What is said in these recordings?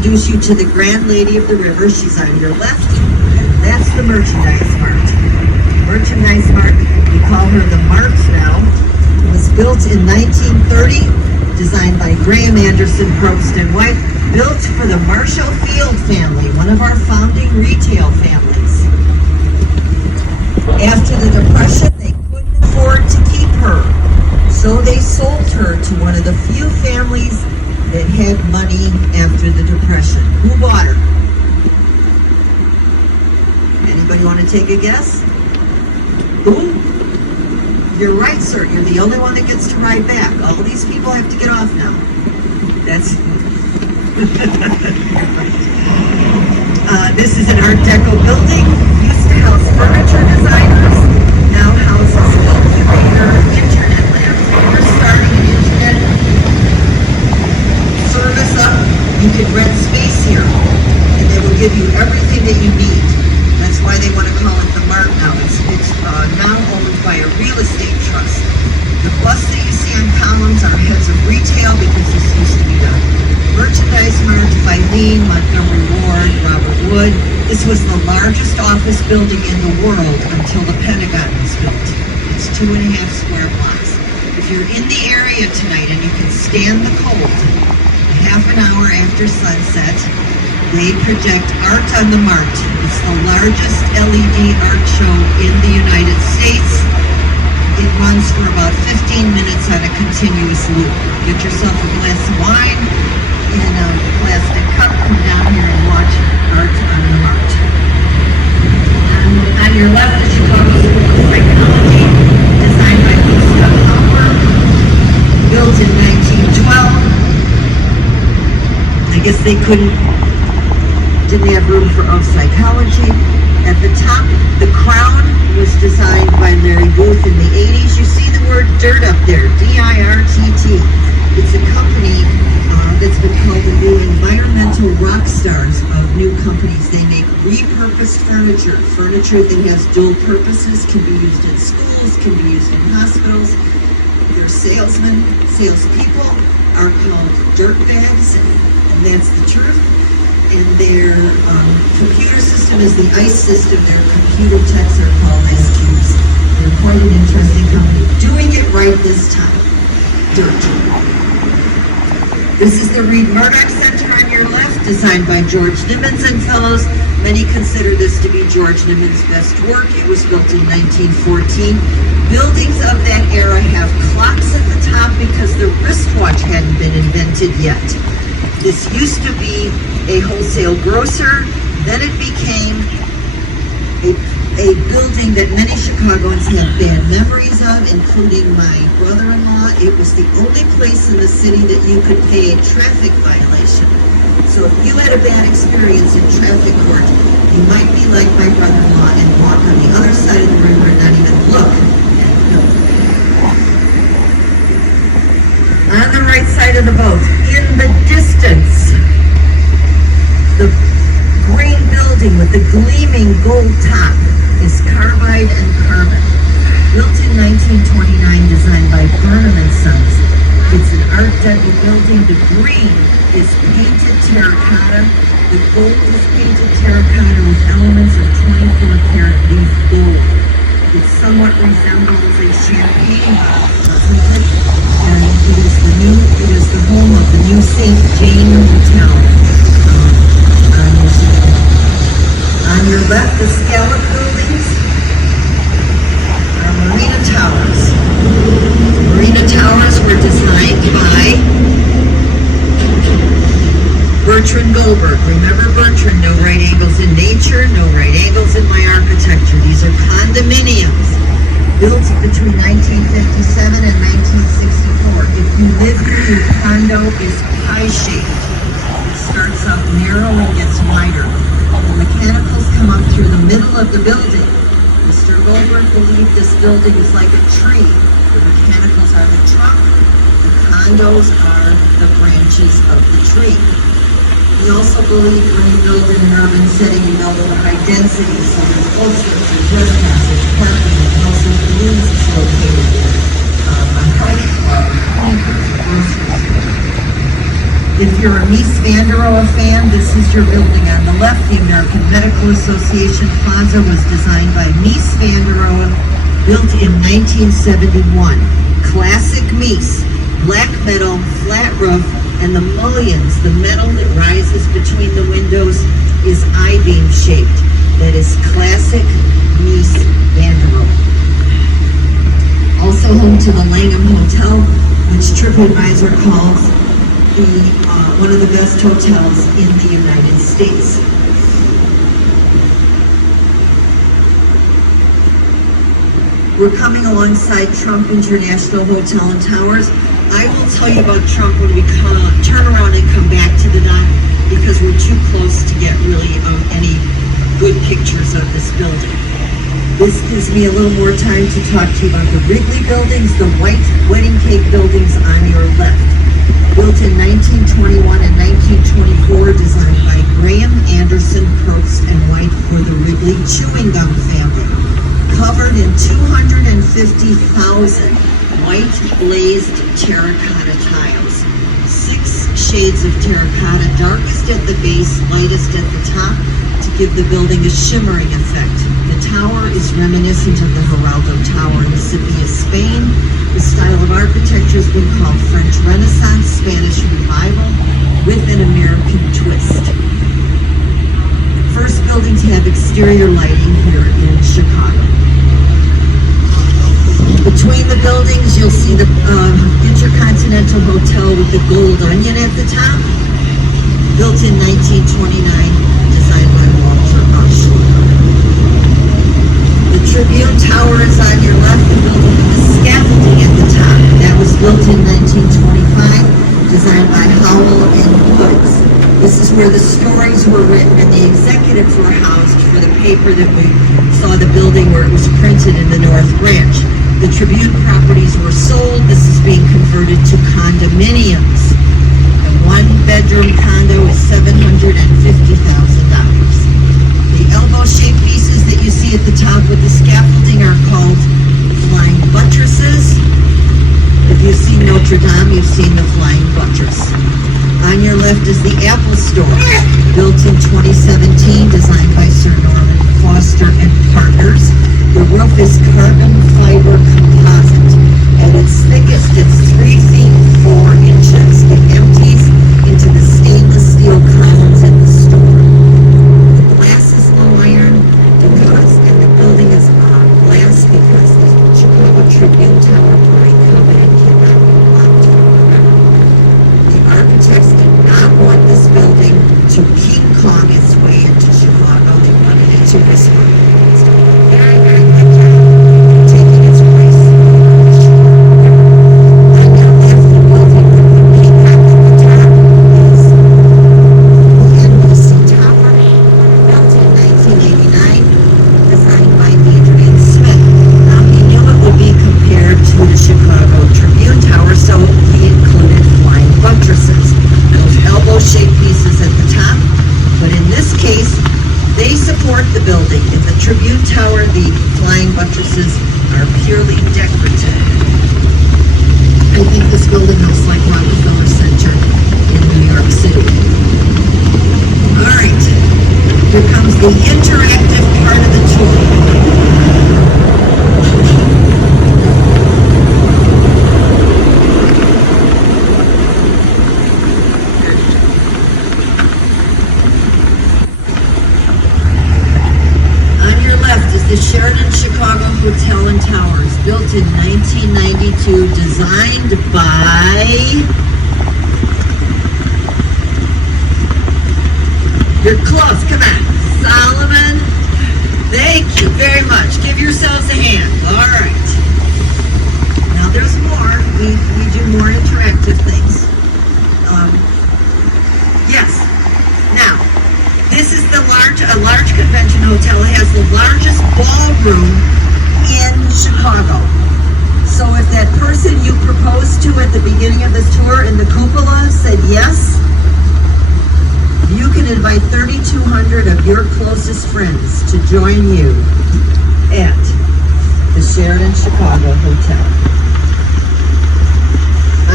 introduce you to the Grand Lady of the River. She's on your left. That's the Merchandise Mart. Merchandise Mart, we call her the Mart now. It was built in 1930, designed by Graham Anderson, Probst and White, built for the Marshall Field family, one of our founding retail families. After the Depression, they couldn't afford to keep her, so they sold her to one of the few families that had money after the Depression. Who bought her? Anybody want to take a guess? Who? You're right, sir. You're the only one that gets to ride back. All these people have to get off now. That's... this is an Art Deco building. Used to house furniture designers. Now houses incubator, internet labs. We're starting an internet service up. You can rent space here, and they will give you everything that you need. That's why they want to call it the Mart now. It's now owned by a real estate trust. The busts that you see on columns are heads of retail because this used to be the Merchandise Mart, Filene, Montgomery Ward, Robert Wood. This was the largest office building in the world until the Pentagon was built. It's 2.5 square blocks. If you're in the area tonight and you can stand the cold, half an hour after sunset, they project art on the Mart. It's the largest LED art show in the United States. It runs for about 15 minutes on a continuous loop. Get yourself a glass of wine in a plastic cup, come down here and watch art on the Mart. And on your left is Chicago School of Psychology, designed by Gustav Hauer, built in 1912. I guess they didn't have room for psychology. At the top, the crown was designed by Larry Booth in the 80s. You see the word dirt up there, D-I-R-T-T. It's a company that's been called the new environmental rock stars of new companies. They make repurposed furniture that has dual purposes, can be used in schools, can be used in hospitals. Their salespeople are called dirtbags, and that's the truth. And their computer system is the ICE system. Their computer techs are called ice cubes. They're quite an interesting company. Doing it right this time. Dirt. This is the Reed Murdock Center on your left, designed by George Nimmons and Fellows. Many consider this to be George Nimmons' best work. It was built in 1914. Buildings of that era have clocks at the top because the wristwatch hadn't been invented yet. This used to be a wholesale grocer, then it became a building that many Chicagoans have bad memories of, including my brother-in-law. It was the only place in the city that you could pay a traffic violation. So if you had a bad experience in traffic court, you might be like my brother-in-law and walk on the other side of the river and not even look at the building. On the right side of the boat, in the distance, the green building with the gleaming gold top is Carbide and Carbon. Built in 1929, designed by Burnham and Sons. It's an Art Deco building. The green is painted terracotta. The gold is painted terracotta with elements of 24-karat leaf gold. It somewhat resembles a champagne bottle, doesn't it? And it is the home of the new St. Jane Hotel. On your left, the scallop buildings are Marina Towers. Marina Towers were designed by Bertrand Goldberg. Remember Bertrand, no right angles in nature, no right angles in my architecture. These are condominiums built between 1957 and 1964. If you live here, your condo is pie-shaped. It starts out narrow and gets wider. The mechanicals come up through the middle of the building. Mr. Goldberg believed this building is like a tree. The mechanicals are the trunk. The condos are the branches of the tree. We also believe when you build in an urban setting, you build at a high density, so there's also trespassers, parking, and also balloons is located on height, groceries. If you're a Mies van der Rohe fan, this is your building on the left. The American Medical Association Plaza was designed by Mies van der Rohe, built in 1971. Classic Mies, black metal, flat roof, and the mullions, the metal that rises between the windows, is I-beam shaped. That is classic Mies van der Rohe. Also home to the Langham Hotel, which TripAdvisor calls one of the best hotels in the United States. We're coming alongside Trump International Hotel and Towers. I will tell you about Trump when we turn around and come back to the dock, because we're too close to get really any good pictures of this building. This gives me a little more time to talk to you about the Wrigley Buildings, the white wedding cake buildings on your left. Built in 1921 and 1924, designed by Graham, Anderson, Perks, and White for the Wrigley chewing gum family. Covered in 250,000 white glazed terracotta tiles. 6 shades of terracotta, darkest at the base, lightest at the top, to give the building a shimmering effect. The tower is reminiscent of the Geraldo Tower in Sevilla, Spain. The style of architecture has been called French Renaissance, Spanish Revival, with an American twist. First building to have exterior lighting here in Chicago. Between the buildings, you'll see the Intercontinental Hotel with the gold onion at the top. Built in 1929, designed by Walter Rush. The Tribune Tower is on your left, the building with the scaffolding at the top. That was built in 1925, designed by Howell and Woods. This is where the stories were written and the executives were housed for the paper that we saw the building where it was printed in the North Branch. The Tribune properties were sold. This is being converted to condominiums. The one-bedroom condo is $750,000. The elbow-shaped pieces that you see at the top with the scaffolding are called flying buttresses. If you've seen Notre Dame, you've seen the flying buttress. On your left is the Apple Store, built in 2017, designed by Sir Norman Foster and Partners. The roof is carbon fiber composite. At its thickest, it's 3 feet 4 inches. It empties into the stainless steel columns in the store. The glass is low iron because, and the building is glass because the Chicago Tribune Tower Pine Covenant cannot be blocked forever. The architects did not want this building to King Kong its way into Chicago. They wanted it to respond. It's very, very good job taking its place. On your left, the building with the peacock at the top is the NBC Tower, built in 1989, designed by Adrian Smith. Now, he knew it would be compared to the Chicago Tribune Tower, so he included flying buttresses, those elbow-shaped pieces at the top. But in this case, they support the building. In the Tribune Tower, the flying buttresses are purely decorative. I think this building looks like Rockefeller Center in New York City. All right, here comes the interactive part of the tour. The Sheridan Chicago Hotel and Towers, built in 1992, designed by your close, come on, Solomon. Thank you very much. Give yourselves a hand. All right. Now there's more. We do more interactive things. Yes. Now, this is a large convention hotel. It has the largest ballroom in Chicago. So if that person you proposed to at the beginning of this tour in the cupola said yes, you can invite 3,200 of your closest friends to join you at the Sheridan Chicago Hotel.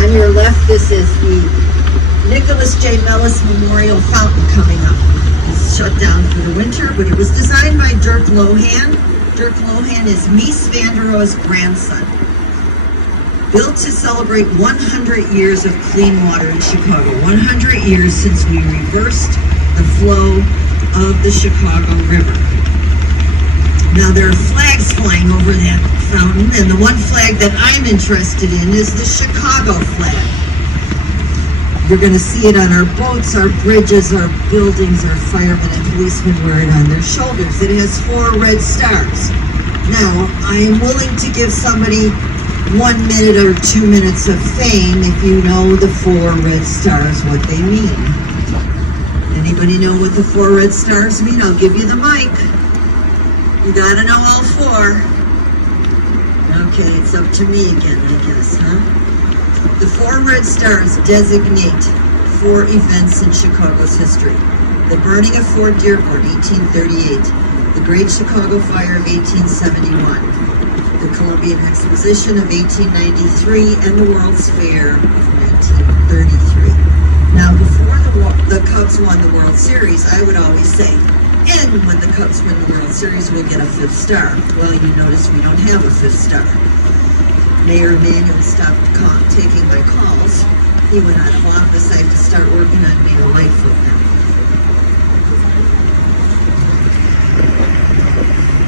On your left, this is the Nicholas J. Melis Memorial Fountain coming up. It's shut down for the winter, but it was designed by Dirk Lohan. Dirk Lohan is Mies van der Rohe's grandson. Built to celebrate 100 years of clean water in Chicago. 100 years since we reversed the flow of the Chicago River. Now there are flags flying over that fountain, and the one flag that I'm interested in is the Chicago flag. You're going to see it on our boats, our bridges, our buildings, our firemen and policemen wear it on their shoulders. It has 4 red stars. Now, I am willing to give somebody 1 minute or 2 minutes of fame if you know the 4 red stars, what they mean. Anybody know what the 4 red stars mean? I'll give you the mic. You gotta know all 4. Okay, it's up to me again, I guess, huh? The 4 red stars designate 4 events in Chicago's history. The burning of Fort Dearborn, 1838. The Great Chicago Fire of 1871. The Columbian Exposition of 1893. And the World's Fair of 1933. Now, before the Cubs won the World Series, I would always say, and when the Cubs win the World Series, we'll get a 5th star. Well, you notice we don't have a 5th star. Mayor Emanuel stopped taking my calls. He went out of office. I have to start working on being a Lightfoot now.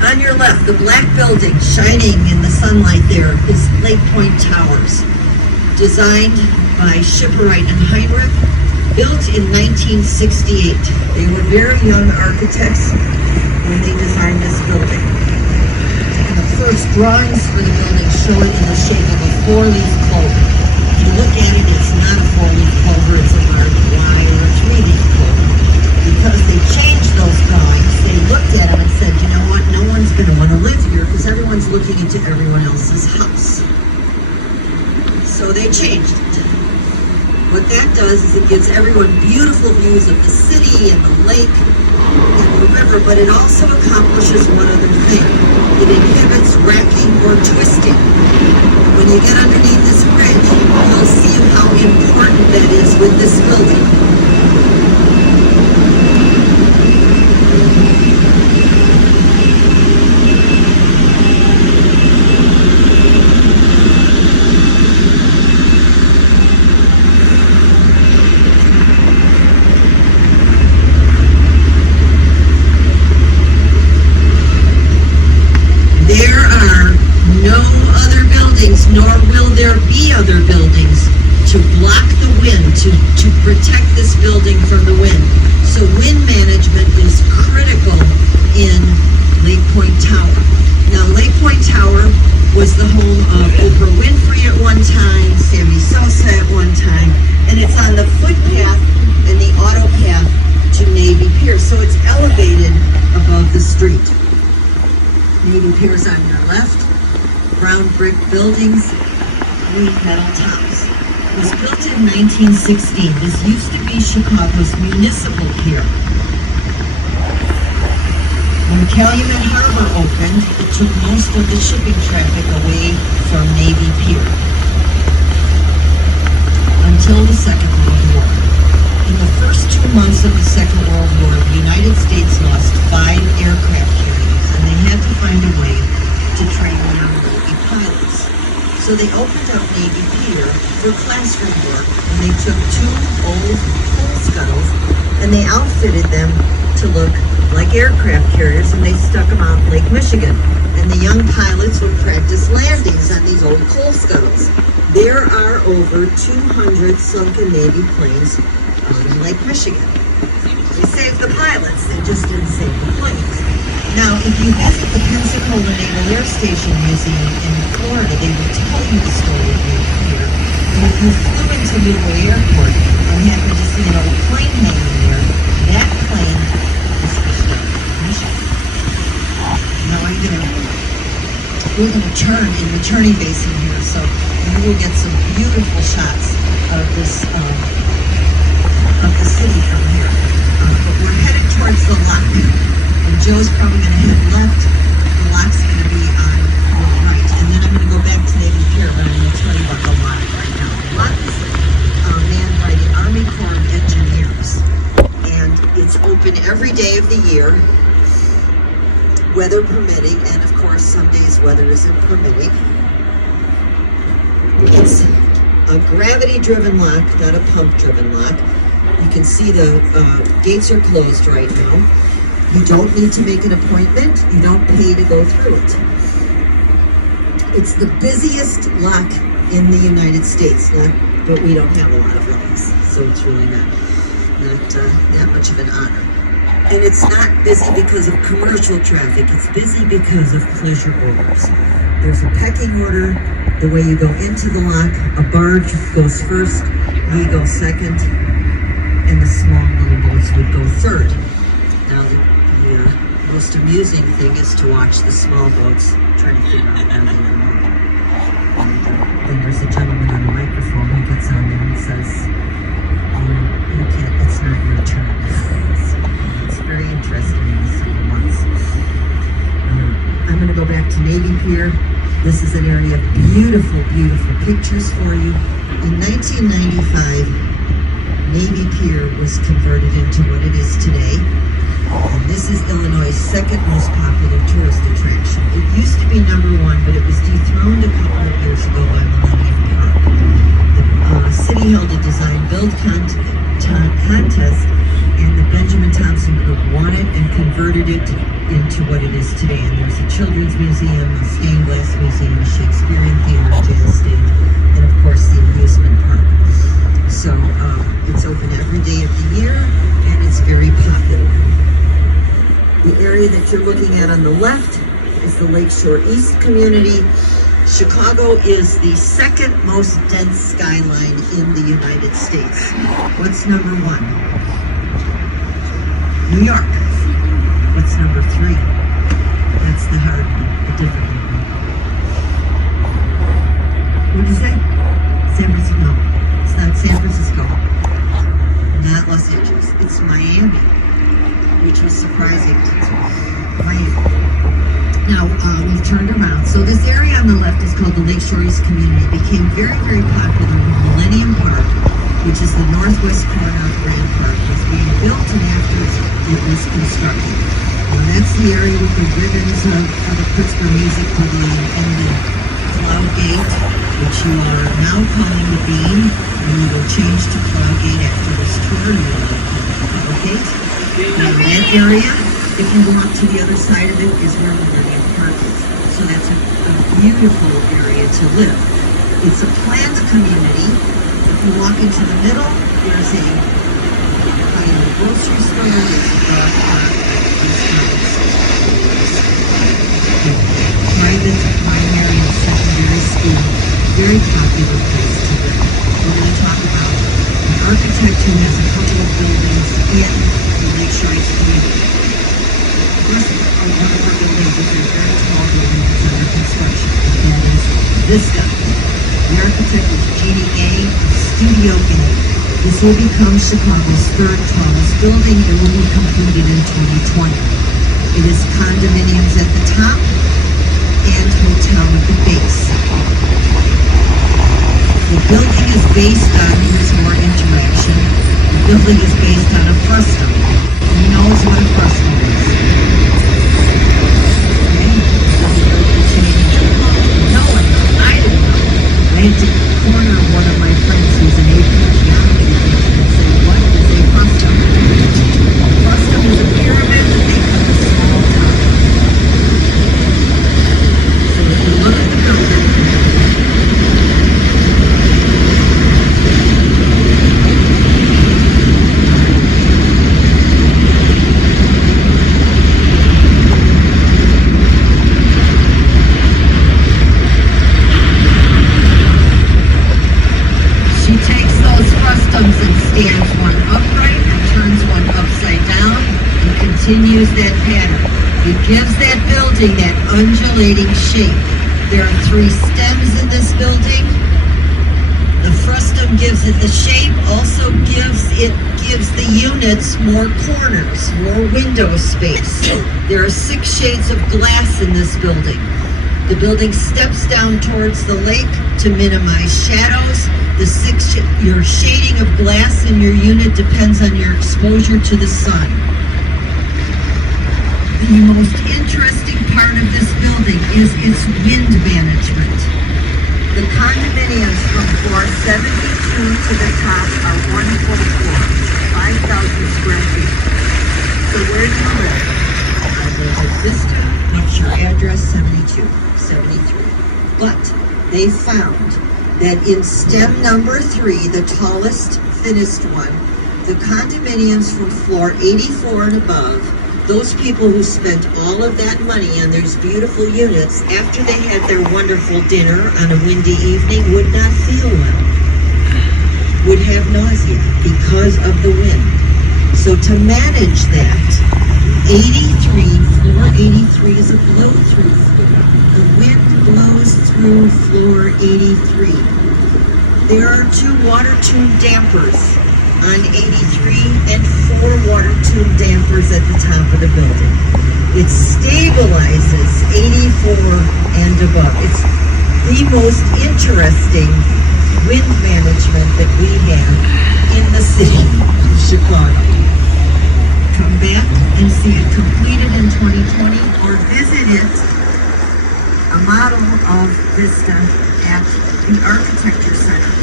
On your left, the black building shining in the sunlight there is Lake Point Towers. Designed by Shipwright and Heinrich, built in 1968. They were very young architects when they designed this building. First drawings for the building show it in the shape of a 4-leaf clover. If you look at it, it's not a 4-leaf clover, it's a large Y or a 3-leaf clover. Because they changed those drawings, they looked at them and said, you know what, no one's going to want to live here because everyone's looking into everyone else's house. So they changed it. What that does is it gives everyone beautiful views of the city and the lake and the river, but it also accomplishes one other thing. It inhibits racking or twisting. When you get underneath this bridge, you'll see how important that is with this building. Nor will there be other buildings to block the wind, to protect this building from the wind. So wind management is critical in Lake Point Tower. Now, Lake Point Tower was the home of Oprah Winfrey at one time, Sammy Sosa at one time, and it's on the footpath and the auto path to Navy Pier. So it's elevated above the street. Navy Pier's on your left. Brown brick buildings, green metal tops. It was built in 1916. This used to be Chicago's municipal pier. When Calumet Harbor opened, it took most of the shipping traffic away from Navy Pier until the Second World War. In the first 2 months of the Second World War, the United States lost 5 aircraft carriers, and they had to find a way to train young Navy pilots. So they opened up Navy Pier for classroom work, and they took 2 old coal scuttles and they outfitted them to look like aircraft carriers, and they stuck them out in Lake Michigan. And the young pilots would practice landings on these old coal scuttles. There are over 200 sunken Navy planes out in Lake Michigan. They saved the pilots, they just didn't save the planes. Now, if you visit the Pensacola Naval Air Station Museum in Florida, they will tell you the story of Navy Pier. And if you flew into Midway Airport and happened to see an old plane hanging there, that plane is for Michigan. Now we're gonna turn in the turning basin here, so you will get some beautiful shots of this of the city from here. But we're headed towards the lock. And Joe's probably going to head left. The lock's going to be on your right. And then I'm going to go back to Navy Pier, but I'm going to tell you about the lock right now. The lock is manned by the Army Corps every day of the year, weather permitting, and of course some days weather isn't permitting. It's a gravity-driven lock, not a pump-driven lock. You can see the gates are closed right now. You don't need to make an appointment. You don't pay to go through it. It's the busiest lock in the United States, but we don't have a lot of locks, so it's really not that much of an honor. And it's not busy because of commercial traffic. It's busy because of pleasure boaters. There's a pecking order. The way you go into the lock, a barge goes first, we go second, and the small little boats would go third. Now, the most amusing thing is to watch the small boats try to figure out where they belong. Then there's a gentleman on a microphone who gets on there and says, you can't, it's not your turn. So it's very interesting in the summer months. I'm going to go back to Navy Pier. This is an area of beautiful, beautiful pictures for you. In 1995, Navy Pier was converted into what it is today. And this is Illinois' second most popular tourist attraction. It used to be #1, but it was dethroned a couple of years ago by Millennium Park. The city held a design-build contest, and the Benjamin Thompson Group won it and converted it into what it is today. And there's a children's museum, a stained glass museum, a Shakespearean theater, a jazz stage, and of course the amusement park. So it's open every day of the year, and it's very popular. The area that you're looking at on the left is the Lakeshore East community. Chicago is the second most dense skyline in the United States. What's #1? New York. What's #3? That's the hard one, the difficult one. What did you say? San Francisco? No, it's not San Francisco. Not Los Angeles. It's Miami, which was surprising to Miami. Now, we've turned around. So this area on the left is called the Lakeshore East Community. It became very, very popular when Millennium Park, which is the northwest corner of Grand Park, was being built, and after it was constructed. That's the area with the ribbons of the Pittsburgh Music Pavilion and the Cloud Gate, which you are now calling the Bean, and you will change to Cloud Gate after this tour, and you will call it Cloud Gate. Now that area, if you walk to the other side of it, is where Millennium Park is. So that's a beautiful area to live. It's a planned community. If you walk into the middle, there's a grocery store, there's a dog park, private, primary, and secondary school. Very popular place to live. We're going to talk about an architect who has a couple of buildings in the Lakeshore East community. First, one of our buildings is a very tall building that's under construction. And that is this guy. The architect is Jeannie Gay of Studio A. This will become Chicago's third tallest building and will be completed in 2020. It is condominiums at the top and hotel at the base. The building is based on, here's more interaction, the building is based on a frustum. Who knows what a frustum is? No one knows. I didn't know. I had to corner one of my friends who's an AP geometry teacher and say, what is a frustum? A frustum is a pyramid that they cut a small top. So if you look at the building, and stands one upright and turns one upside down and continues that pattern. It gives that building that undulating shape. There are 3 stems in this building. The frustum gives it the shape, also gives the units more corners, more window space. There are 6 shades of glass in this building. The building steps down towards the lake to minimize shadows. Your shading of glass in your unit depends on your exposure to the sun. is its wind management. The condominiums from floor 72 to the top are one full floor, 5,000 square feet. So where do you live? I live at Vista. What's your address? 72, 73. But they found that in stem number 3, the tallest, thinnest one, the condominiums from floor 84 and above, those people who spent all of that money on those beautiful units, after they had their wonderful dinner on a windy evening, would not feel well, would have nausea because of the wind. So to manage that, floor 83 is a blow-through floor. The wind blows through floor 83. There are 2 water-tuned dampers on 83 and 4 water-tuned dampers at the top of the building. It stabilizes 84 and above. It's the most interesting wind management that we have in the city of Chicago. Come back and see it completed in 2020 or visit it, a model of Vista at the Architecture Center.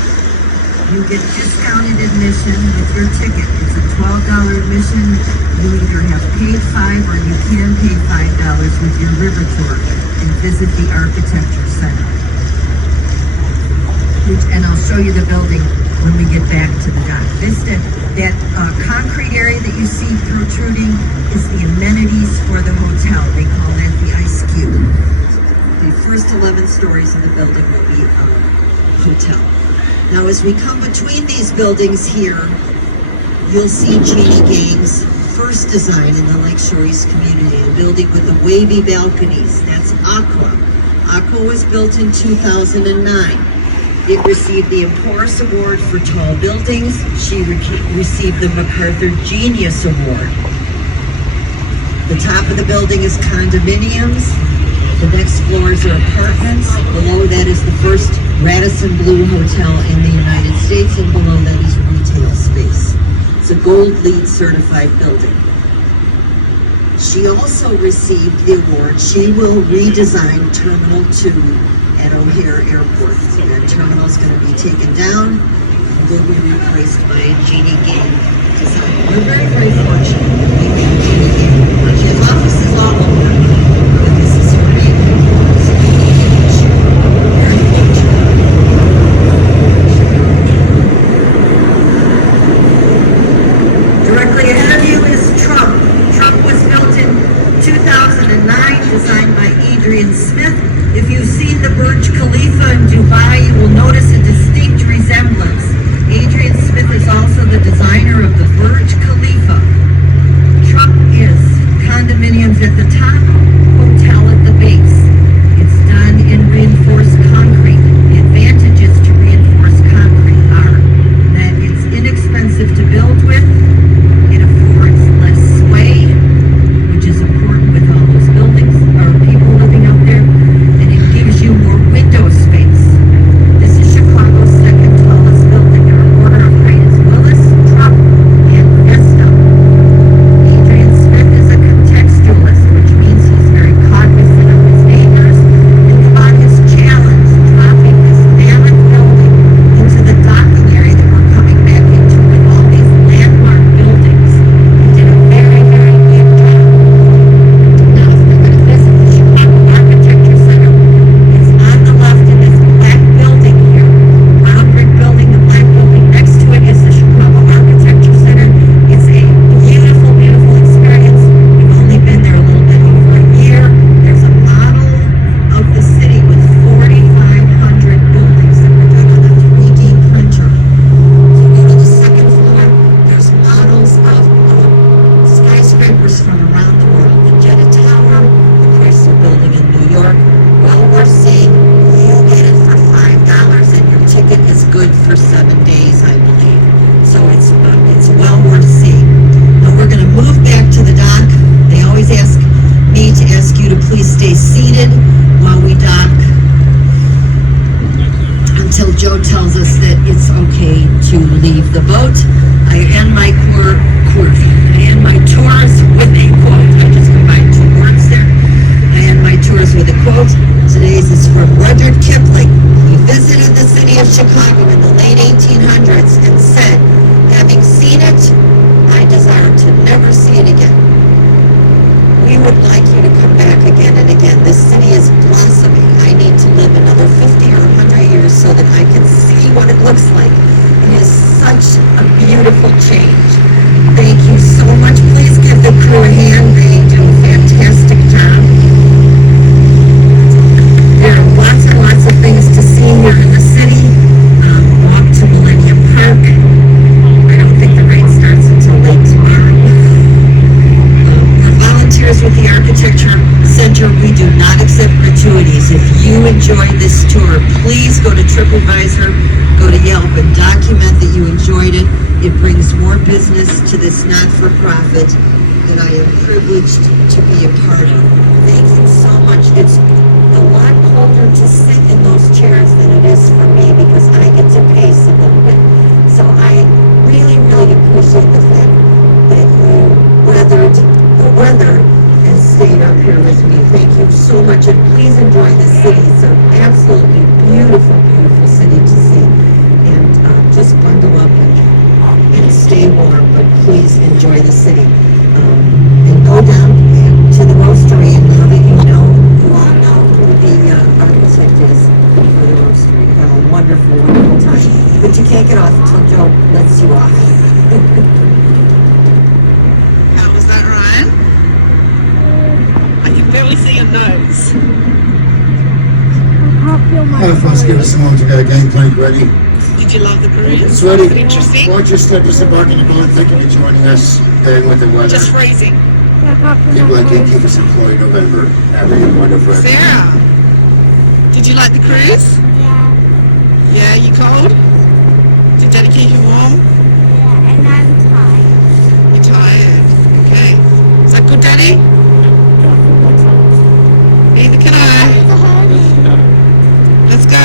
You get discounted admission with your ticket. It's a $12 admission. You either have paid $5 or you can pay $5 with your river tour and visit the Architecture Center. And I'll show you the building when we get back to the dock. Vista, that concrete area that you see protruding is the amenities for the hotel. They call that the ice cube. The first 11 stories of the building will be a hotel. Now, as we come between these buildings here, you'll see Jeannie Gang's first design in the Lakeshore East community, a building with the wavy balconies. That's Aqua. Aqua was built in 2009. It received the Emporis Award for Tall Buildings. She received the MacArthur Genius Award. The top of the building is condominiums. The next floors are apartments. Below that is the first Radisson Blu Hotel in the United States, and below that is retail space. It's a Gold LEED certified building. She also received the award. She will redesign Terminal 2 at O'Hare Airport. So that terminal is going to be taken down and will be replaced by Jeannie Gang design. We're very, very fortunate that we have Jeannie Gang. She has offices all over, but this is her main headquarters. Very fortunate. Directly ahead of you is Trump. Trump was built in 2009, designed by Adrian Smith. If you've seen the Burj Khalifa in Dubai, you will notice a distinct resemblance. Adrian Smith is also the designer of the Burj Khalifa. Trump is condominiums at the top, hotel at the base. It's done in reinforced concrete. The advantages to reinforced concrete are that it's inexpensive to build with, it affords less sway, which is important with all those buildings or people living out there. Gives you more window space. This is Chicago's second tallest building. Our order of height is Melis, Trump, and Vista. Adrian Smith is a contextualist, which means he's very cognizant of his neighbors and about his challenge, dropping this mammoth building into the docking area that we're coming back into with all these landmark buildings. He did a very, very good job. Now, if we're going to visit the Chicago Architecture Center, on the left in this black building here, round brick building, the black building next to it is the Chicago Architecture Center. It's a beautiful, beautiful experience. We've only been there a little bit over a year. There's a model of the city with 4,500 buildings that were done on a 3D printer. So you go to the second floor, there's models of skyscrapers from around the world. The Jeddah Tower, the Chrysler Building in New York. Well worth seeing. You get it for $5 and your ticket is good for 7 days, I believe. So it's well worth seeing. Now we're going to move back to the dock. They always ask me to ask you to please stay seated while we dock until Joe tells us that it's okay to leave the boat. I end my tours with a quote. I just combined 2 words there. I end my tours with a quote. of Chicago in the late 1800s and said, having seen it, I desire to never see it again. We would like you to come back again and again. This city is blossoming. I need to live another 50 or 100 years so that I can see what it looks like. It is such a beautiful change. Thank you so much. Please give the crew a hand. They do a fantastic job. There are lots and lots of things to see here in the city. Walk to Millennium Park. I don't think the rain starts until late tomorrow. We're volunteers with the Architecture Center. We do not accept gratuities. If you enjoyed this tour, please go to TripAdvisor, go to Yelp, and document that you enjoyed it. It brings more business to this not-for-profit that I am privileged to be a part of. Thank you so much. It's a lot colder to sit in those chairs than it is for me because I get to pace a little bit. So I really, really appreciate the fact that you weathered the weather and stayed up here with me. Thank you so much, and please enjoy the city. It's an absolutely beautiful, beautiful city to see. And just bundle up and stay warm, but please enjoy the city. And go down to the roastery, and now that you all know who the architect is for the roastery. Have a wonderful, wonderful time. But you can't get off until Joe lets you off. How was that, Ryan? I can barely see your nose. Half us give us a moment to get a game plan ready. Did you love the cruise? It's ready. Was it interesting? Well, just disembarking the boat. Thank you for joining us during with the weather. Just freezing. People like you keep us employed November. Having a wonderful. Sarah, did you like the cruise? Yeah. Yeah, you cold? Did Daddy keep you warm? Yeah, and I'm tired. You're tired. Okay. Is that good, Daddy? Neither can I. Let's go.